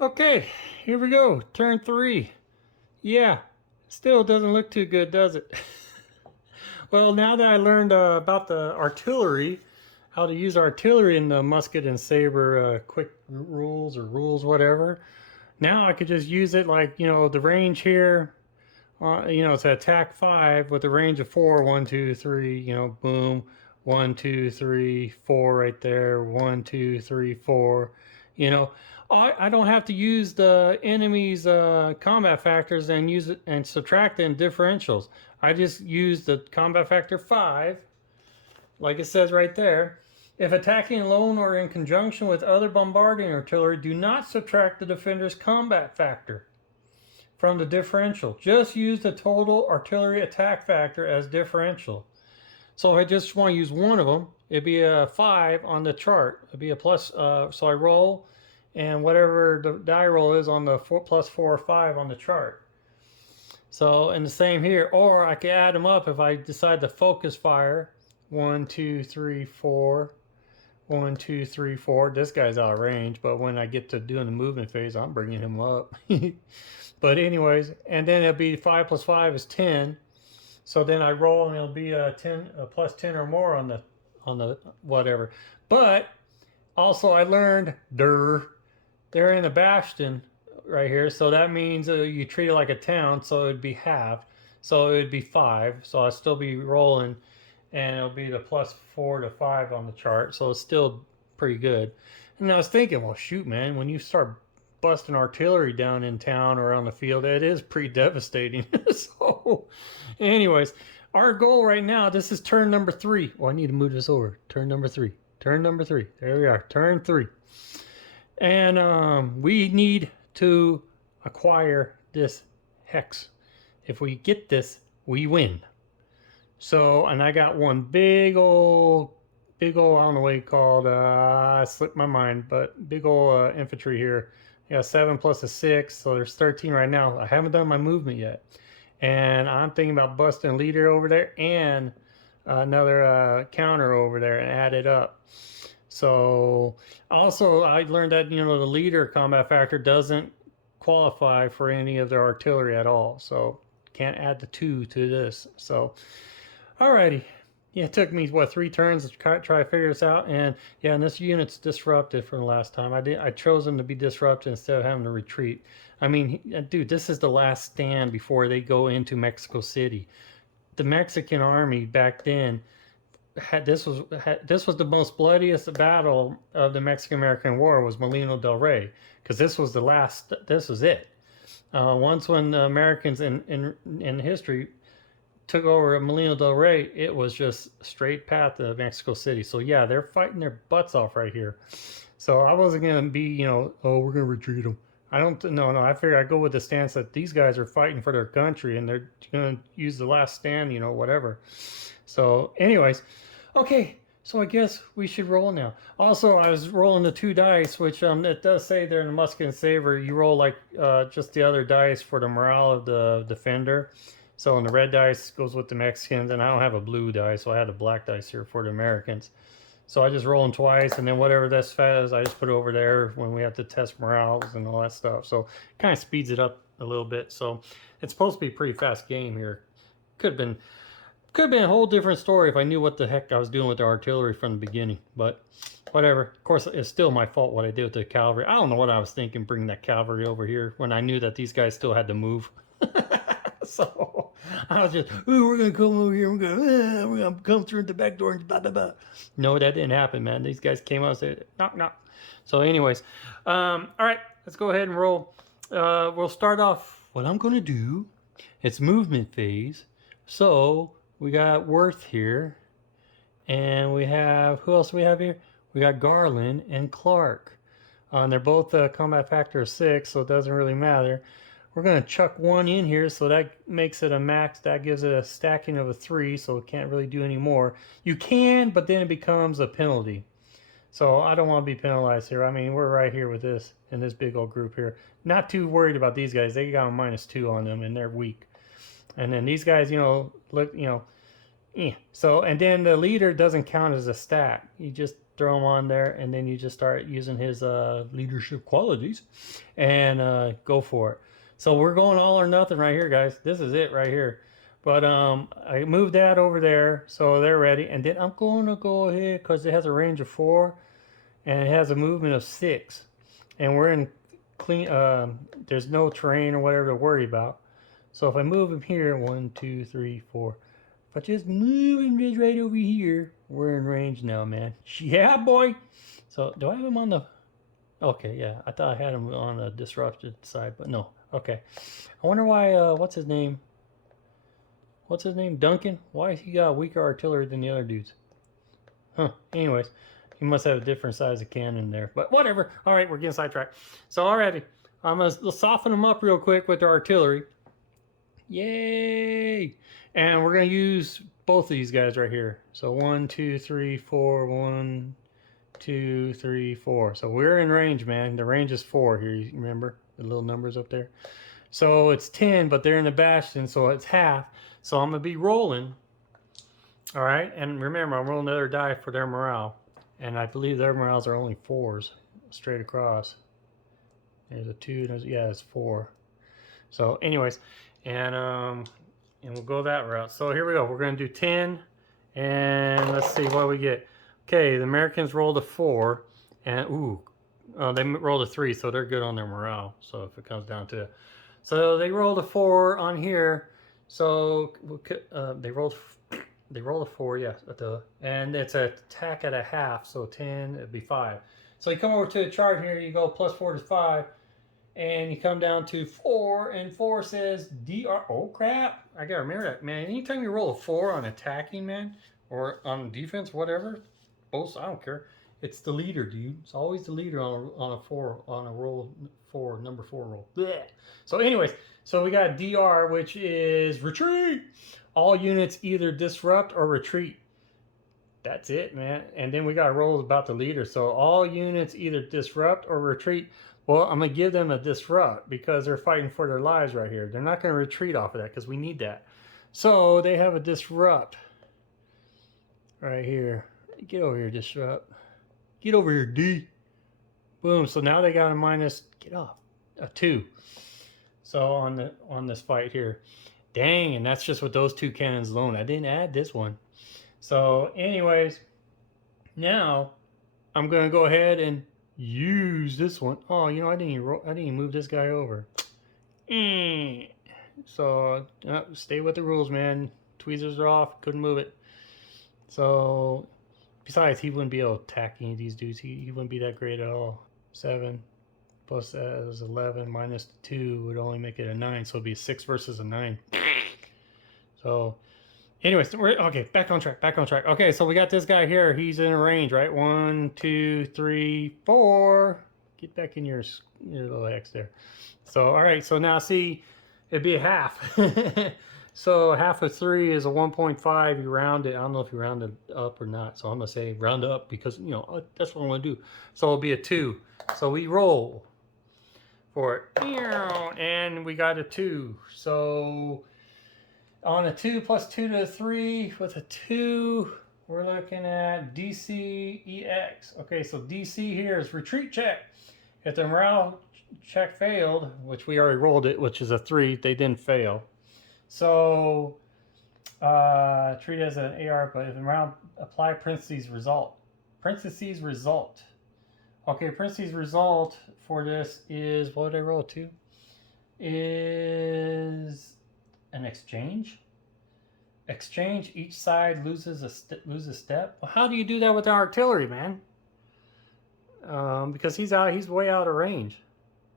Okay, here we go. Turn 3. Yeah, still doesn't look too good, does it? Well, now that I learned about the artillery, how to use artillery in the musket and saber quick rules or rules, whatever, now I could just use it like, the range here, it's an attack 5 with a range of 4. 1, 2, 3, boom. 1, 2, 3, 4 right there. 1, 2, 3, 4. You know, I don't have to use the enemy's combat factors and use it and subtract them differentials. I just use the combat factor 5, like it says right there. If attacking alone or in conjunction with other bombarding artillery, do not subtract the defender's combat factor from the differential. Just use the total artillery attack factor as differential. So if I just want to use one of them, it'd be a 5 on the chart. It'd be a plus, so I roll, and whatever the die roll is on the plus 4 or 5 on the chart. So, and the same here, or I could add them up if I decide to focus fire. 1, 2, 3, 4. 1, 2, 3, 4. This guy's out of range, but when I get to doing the movement phase, I'm bringing him up. But anyways, and then it'll be 5 plus 5 is 10. So then I roll and it'll be a 10, a plus 10 or more on the whatever. But also I learned they're in a bastion right here, so that means you treat it like a town, so it'd be halved. So it would be 5. So I'll still be rolling, and it'll be the plus 4 to 5 on the chart. So it's still pretty good. And I was thinking, well, shoot, man, when you start busting artillery down in town or on the field, it is pretty devastating. So anyways, our goal right now, this is turn number 3. Well, I need to move this over. Turn number 3. Turn number 3. There we are. Turn 3. And we need to acquire this hex. If we get this, we win. So, and I got one big old, I don't know what you called, I slipped my mind, but big old infantry here. Yeah, 7 plus a 6, so there's 13 right now. I haven't done my movement yet. And I'm thinking about busting a leader over there and another counter over there and add it up. So also I learned that, the leader combat factor doesn't qualify for any of their artillery at all. So can't add the 2 to this. So alrighty. Yeah, it took me, 3 turns to try to figure this out. And yeah, and this unit's disrupted from the last time. I chose them to be disrupted instead of having to retreat. I mean, dude, this is the last stand before they go into Mexico City. The Mexican army back then this was the most bloodiest battle of the Mexican-American War, was Molino del Rey, because this was the last. This was it. Once when the Americans in history took over Molino del Rey, it was just straight path to Mexico City. So yeah, they're fighting their butts off right here. So I wasn't gonna be, oh, we're gonna retreat them. I don't. No. I figure I go with the stance that these guys are fighting for their country and they're gonna use the last stand, whatever. So, anyways, okay. So I guess we should roll now. Also, I was rolling the 2 dice, which it does say there in the musket and saber, you roll like just the other dice for the morale of the defender. So, and the red dice goes with the Mexicans, and I don't have a blue dice, so I had a black dice here for the Americans. So I just roll them twice, and then whatever this is, I just put it over there when we have to test morales and all that stuff. So it kind of speeds it up a little bit. So it's supposed to be a pretty fast game here. Could have been a whole different story if I knew what the heck I was doing with the artillery from the beginning. But whatever. Of course, it's still my fault what I did with the cavalry. I don't know what I was thinking bringing that cavalry over here when I knew that these guys still had to move. So I was just, ooh, we're gonna come over here. We're gonna come through the back door and blah blah blah. No, that didn't happen, man. These guys came out and said, knock knock. So, anyways, all right, let's go ahead and roll. We'll start off. What I'm gonna do, it's movement phase. So we got Worth here, and we have, who else do we have here? We got Garland and Clark. And they're both combat factor of 6, so it doesn't really matter. We're going to chuck 1 in here, so that makes it a max. That gives it a stacking of a 3, so it can't really do any more. You can, but then it becomes a penalty. So I don't want to be penalized here. I mean, we're right here with this, in this big old group here. Not too worried about these guys. They got a -2 on them, and they're weak. And then these guys, look, So, and then the leader doesn't count as a stack. You just throw him on there, and then you just start using his leadership qualities and go for it. So we're going all or nothing right here, guys. This is it right here. But I moved that over there, so they're ready. And then I'm going to go ahead, because it has a range of 4, and it has a movement of 6. And we're in clean, there's no terrain or whatever to worry about. So if I move him here, 1, 2, 3, 4. If I just move him just right over here, we're in range now, man. Yeah, boy. So do I have him on the... Okay, yeah. I thought I had him on the disrupted side, but no. Okay. I wonder why, what's his name? What's his name? Duncan? Why he got weaker artillery than the other dudes? Huh. Anyways, he must have a different size of cannon there. But whatever. All right, we're getting sidetracked. So already, I'm going to soften them up real quick with the artillery. Yay! And we're going to use both of these guys right here. So 1, 2, 3, 4. 1, 2, 3, 4. So we're in range, man. The range is 4 here. You remember the little numbers up there? So it's 10, but they're in the bastion, so it's half. So I'm going to be rolling. All right, and remember, I'm rolling another die for their morale. And I believe their morales are only 4s straight across. There's a 2, there's, yeah, it's 4. So anyways, and we'll go that route. So here we go. We're going to do 10, and let's see what we get. Okay, the Americans rolled a 4, and ooh, they rolled a 3, so they're good on their morale. So if it comes down to it. So they rolled a 4 on here. So they rolled a 4, yeah, and it's an attack at a half, so 10, it'd be 5. So you come over to the chart here, you go +4 to 5, and you come down to 4, and 4 says DR. Oh crap! I gotta remember that, man. Anytime you roll a 4 on attacking, man, or on defense, whatever, both, I don't care. It's the leader, dude. It's always the leader on a 4, on a roll 4, number 4 roll. Blech. So anyways, so we got DR, which is retreat. All units either disrupt or retreat. That's it, man. And then we got rolls about the leader. So all units either disrupt or retreat. Well, I'm going to give them a disrupt because they're fighting for their lives right here. They're not going to retreat off of that because we need that. So they have a disrupt right here. Get over here, disrupt. Get over here, D. Boom. So now they got a minus, get off, a 2. So on this fight here. Dang, and that's just with those 2 cannons alone. I didn't add this one. So anyways, now I'm going to go ahead and use this one. Oh, you know, I didn't even move this guy over. So stay with the rules, man. Tweezers are off. Couldn't move it. So besides, he wouldn't be able to attack any of these dudes. He wouldn't be that great at all. 7 plus that is 11 minus 2 would only make it a 9. So it'd be a 6 versus a 9. So anyways, okay, back on track. Okay, so we got this guy here. He's in a range, right? 1, 2, 3, 4. Get back in your little X there. So, all right, so now see, it'd be a half. So half of 3 is a 1.5. You round it. I don't know if you round it up or not. So I'm going to say round up because, you know, that's what I'm going to do. So it'll be a 2. So we roll for it. And we got a 2. So on a 2 plus 2 to a 3 with a 2, we're looking at DCEX. Okay, so DC here is retreat check. If the morale check failed, which we already rolled it, which is a 3, they didn't fail. So treat it as an AR, but if the morale apply parentheses result. Parentheses result. Okay, parentheses result for this is, what did I roll to? Is an exchange. Exchange, each side loses a step. Well, how do you do that with the artillery, man? Because he's way out of range.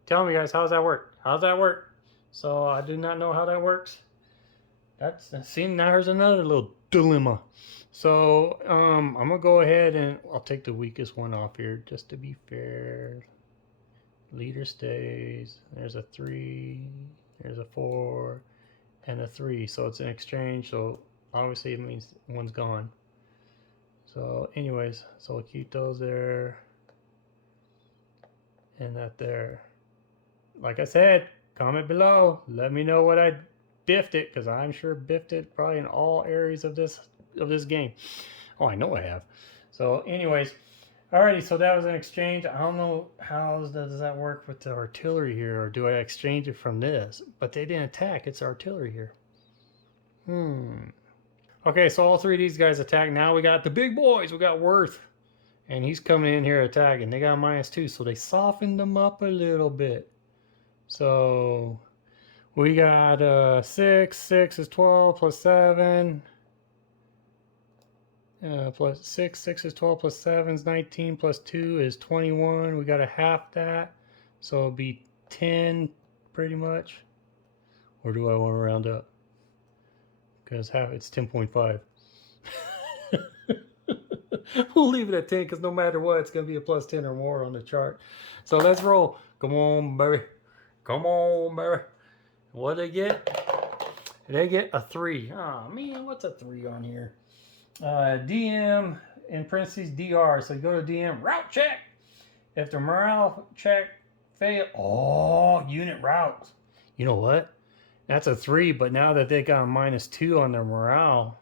Tell me, guys, how does that work? How does that work? So I do not know how that works. See, now here's another little dilemma. So I'm gonna go ahead and I'll take the weakest one off here just to be fair. Leader stays. There's a 3. There's a 4. And a 3, so it's an exchange, so obviously it means one's gone. So anyways, so we'll keep those there and that there. Like I said, comment below, let me know what I biffed it, because I'm sure biffed it probably in all areas of this game. Oh, I know I have. So anyways, Alrighty, so that was an exchange. I don't know how does that work with the artillery here, or do I exchange it from this? But they didn't attack. It's artillery here. Okay, so all three of these guys attack. Now we got the big boys. We got Worth. And he's coming in here attacking. They got -2, so they softened them up a little bit. So we got 6. 6 is 12 plus 7. Plus 6. 6 is 12 plus 7 is 19 plus 2 is 21. We got to half that. So it'll be 10 pretty much. Or do I want to round up? Because half it's 10.5. We'll leave it at 10 because no matter what, it's going to be a plus 10 or more on the chart. So let's roll. Come on, baby. Come on, baby. What did they get? They get a 3. Oh, man, what's a 3 on here? DM, in parentheses, DR. So you go to DM, route check. If the morale check fail, oh, unit routes. You know what? That's a 3, but now that they got a -2 on their morale,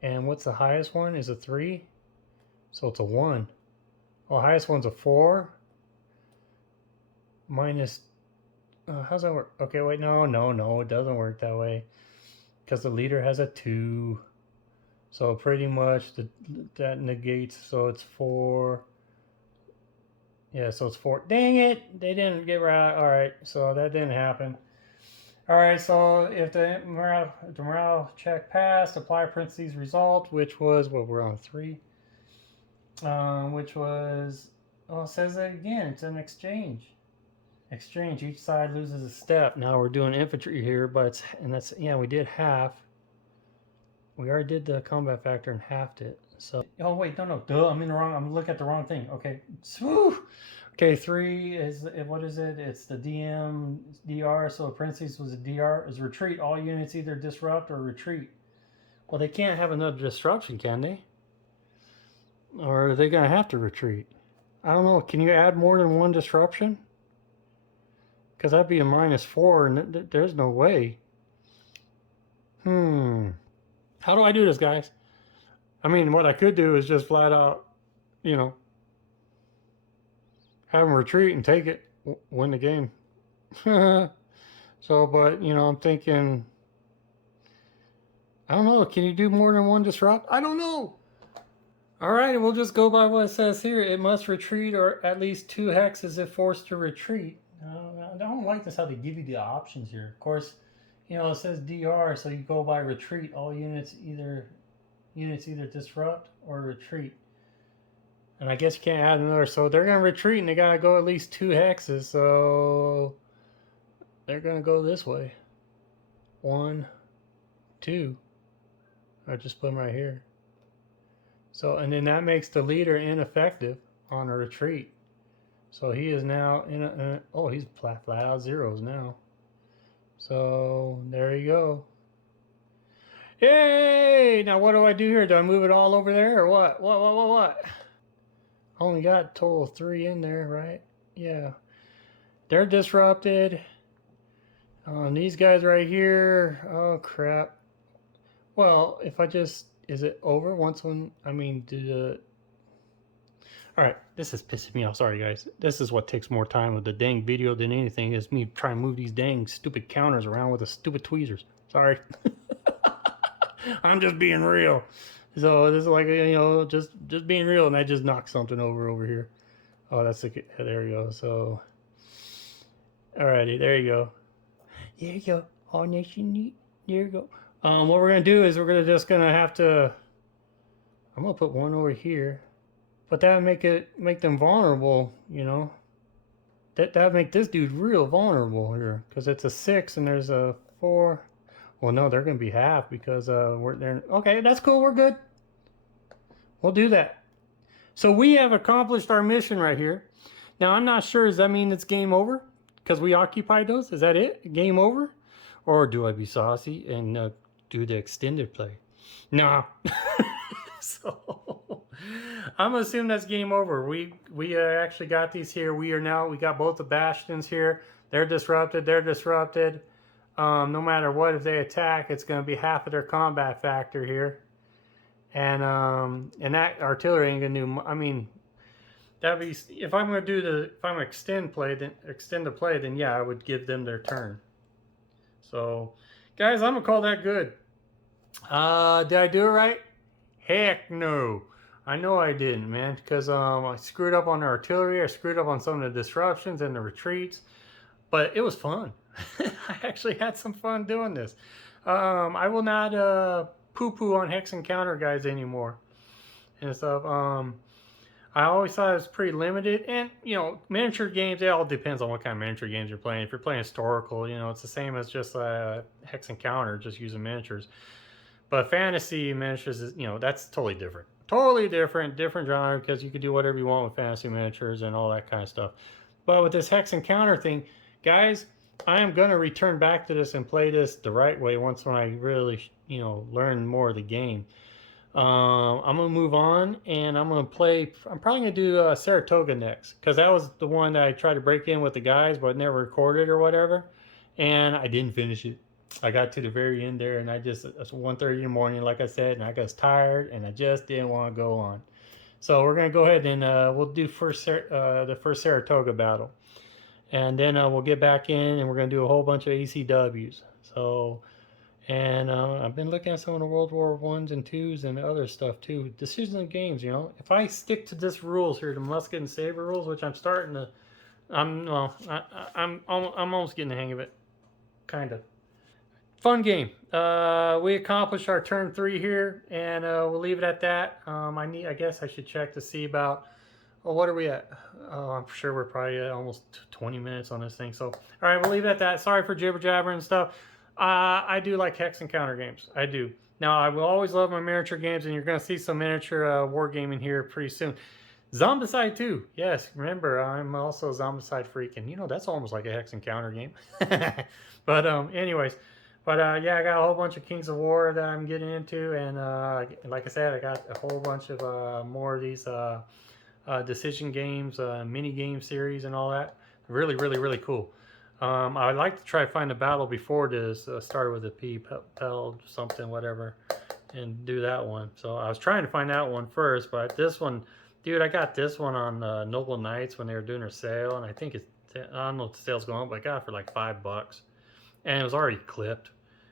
and what's the highest one is a 3? So it's a 1. Oh, the highest one's a 4. Minus, how's that work? Okay, wait, no, it doesn't work that way. Because the leader has a 2. So pretty much that negates, so it's 4. Yeah, so it's 4. Dang it! They didn't get right. Alright, so that didn't happen. Alright, so if the morale check passed, apply parentheses result, which was, well, we're on 3. Which was, oh, it says it again, it's an exchange. Exchange, each side loses a step. Now we're doing infantry here, but and that's, yeah, we did half. We already did the combat factor and halved it. So, oh wait, no, duh, I'm in the wrong, I'm looking at the wrong thing. Okay, okay, 3 is, what is it? It's the DM, DR, so parentheses was a DR, is retreat. All units either disrupt or retreat. Well, they can't have another disruption, can they? Or are they going to have to retreat? I don't know, can you add more than one disruption? Because that'd be a -4, and there's no way. How do I do this, guys? I mean, what I could do is just flat out, you know, have them retreat and take it, win the game. So, but, you know, I'm thinking, I don't know, can you do more than one disrupt? I don't know. All right, we'll just go by what it says here. It must retreat or at least 2 hexes if forced to retreat. I don't like this, how they give you the options here. Of course, you know, it says DR, so you go by retreat. All units either disrupt or retreat. And I guess you can't add another. So they're going to retreat and they got to go at least 2 hexes. So they're going to go this way. 1, 2. I just put them right here. So, and then that makes the leader ineffective on a retreat. So he is now in a oh, he's flat out zeros now. So there you go. Yay! Now what do I do here? Do I move it all over there or what? What? I only got a total of 3 in there, right? Yeah. They're disrupted. These guys right here. Oh crap. Well, if I just, is it over once when, I mean, all right, this is pissing me off. Sorry, guys. This is what takes more time with the dang video than anything, is me trying to move these dang stupid counters around with the stupid tweezers. Sorry. I'm just being real. So this is like, you know, just being real, and I just knocked something over here. Oh, that's okay. There you go. So, alrighty, there you go. There you go. All nation neat. There you go. What we're gonna do is we're just gonna have to. I'm gonna put one over here, but that would make them vulnerable. You know, that would make this dude real vulnerable here because it's a 6 and there's a 4. Well, no, they're gonna be half because we're there. Okay, that's cool. We're good. We'll do that. So we have accomplished our mission right here. Now I'm not sure. Does that mean it's game over? Because we occupied those? Is that it? Game over? Or do I be saucy and do the extended play? Nah. So I'm assuming that's game over. We actually got these here. We got both the bastions here. They're disrupted. No matter what, if they attack, it's going to be half of their combat factor here. And that artillery ain't going to do, I mean, that'd be, if I'm gonna do the, if I'm gonna extend the play, then yeah, I would give them their turn. So, guys, I'm gonna call that good. Did I do it right? Heck no. I know I didn't, man, because I screwed up on the artillery. I screwed up on some of the disruptions and the retreats, but it was fun. I actually had some fun doing this. I will not poo-poo on hex encounter guys anymore and stuff. I always thought it was pretty limited, and you know, miniature games. It all depends on what kind of miniature games you're playing. If you're playing historical, you know, it's the same as just hex encounter, just using miniatures. But fantasy miniatures is, you know, that's totally different. Totally different genre, because you can do whatever you want with fantasy miniatures and all that kind of stuff. But with this hex encounter thing, guys, I am gonna return back to this and play this the right way once when I really, you know, learn more of the game. I'm gonna move on and I'm gonna play. I'm probably gonna do Saratoga next, because that was the one that I tried to break in with the guys but never recorded or whatever, and I didn't finish it. I got to the very end there, and I just, it's 1:30 in the morning, like I said, and I got tired, and I just didn't want to go on. So we're gonna go ahead and we'll do the first Saratoga battle, and then we'll get back in, and we're gonna do a whole bunch of ACWs. So, and I've been looking at some of the World War Ones and twos and other stuff too. Decisions and games, you know. If I stick to this rules here, the musket and saber rules, which I'm starting to, I'm almost getting the hang of it, kind of. Fun game. We accomplished our turn 3 here, and we'll leave it at that. I guess I should check to see about. Oh, what are we at? Oh, I'm sure we're probably at almost 20 minutes on this thing. So, all right, we'll leave it at that. Sorry for jibber jabbering and stuff. I do like hex encounter games. I do. Now, I will always love my miniature games, and you're going to see some miniature wargaming here pretty soon. Zombicide 2. Yes, remember, I'm also a Zombicide freak, and you know, that's almost like a hex encounter game. But anyways. But yeah, I got a whole bunch of Kings of War that I'm getting into, and like I said, I got a whole bunch of more of these decision games, mini game series, and all that. Really, really, really cool. I'd like to try to find a battle before this, started with a P, Pel, something, whatever, and do that one. So I was trying to find that one first, but this one, dude, I got this one on Noble Knights when they were doing their sale, and I think it's, I don't know if the sale's going on, but I got it for like $5. And it was already clipped.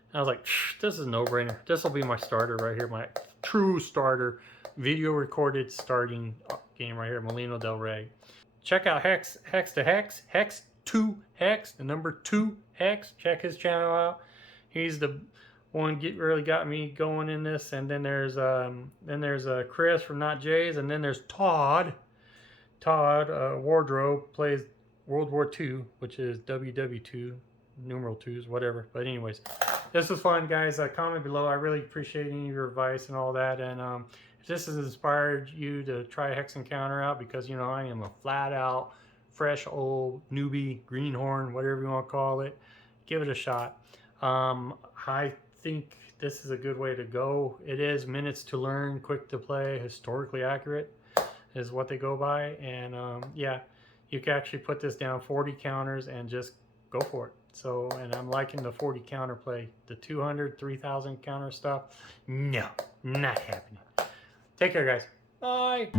And I was like, this is a no-brainer. This will be my starter right here, my true starter, video recorded starting game right here, Molino del Rey. Check out Hex to Hex, Hex to Hex, the number 2 Hex. Check his channel out. He's the one really got me going in this. And then there's Chris from Not Jays, and then there's Todd. Wardrobe plays World War II, which is WW2. Numeral 2s, whatever. But anyways, this was fun, guys. Comment below. I really appreciate any of your advice and all that. And if this has inspired you to try Hex Encounter out, because you know I am a flat out fresh old newbie, greenhorn, whatever you want to call it, give it a shot. I think this is a good way to go. It is minutes to learn, quick to play, historically accurate is what they go by. And yeah, you can actually put this down 40 counters and just go for it. So, and I'm liking the 40 counter play. The 200, 3,000 counter stuff, no, not happening. Take care, guys. Bye.